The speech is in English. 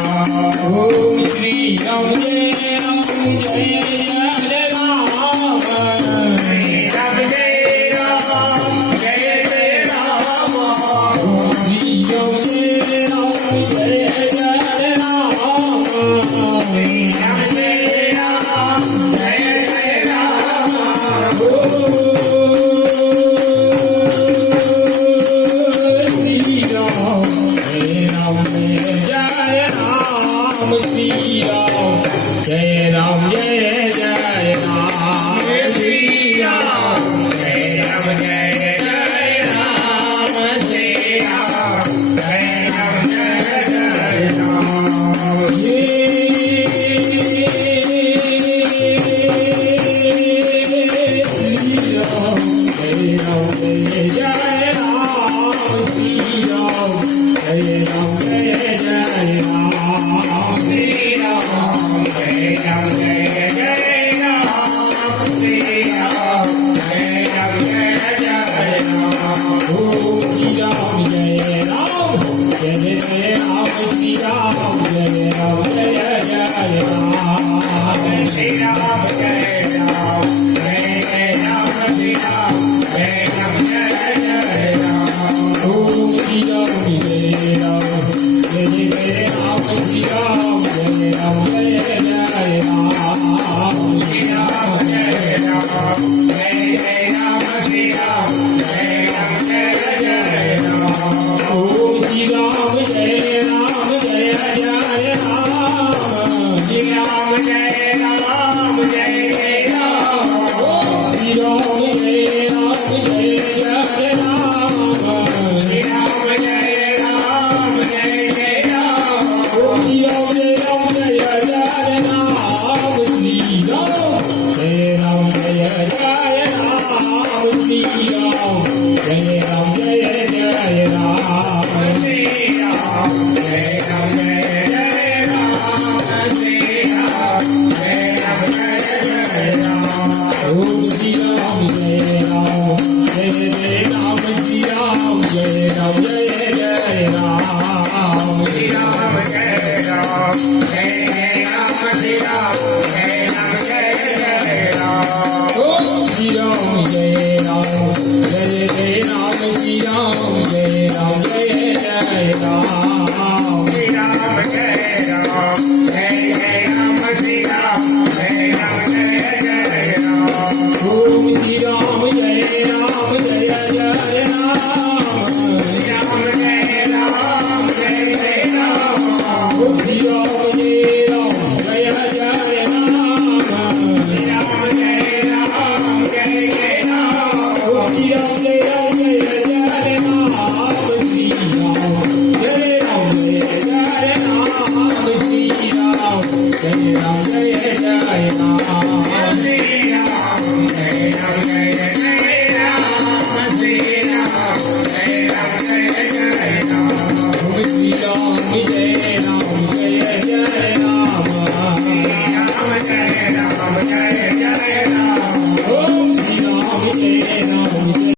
Om Shri Ram Jai Ram Jai Jai Ram Shri Ram Jai Ram Jai Jai Ram Om Shri Ram Jai Ram Jai Jai Ram Shri Ram Jai Ram Jai Jai Ram Jai Ram Jai Jai Ram Shri Ram Jai Ram Jai Jai Ram Shri Ram Jai Ram Jai Jai Ram Jai Ram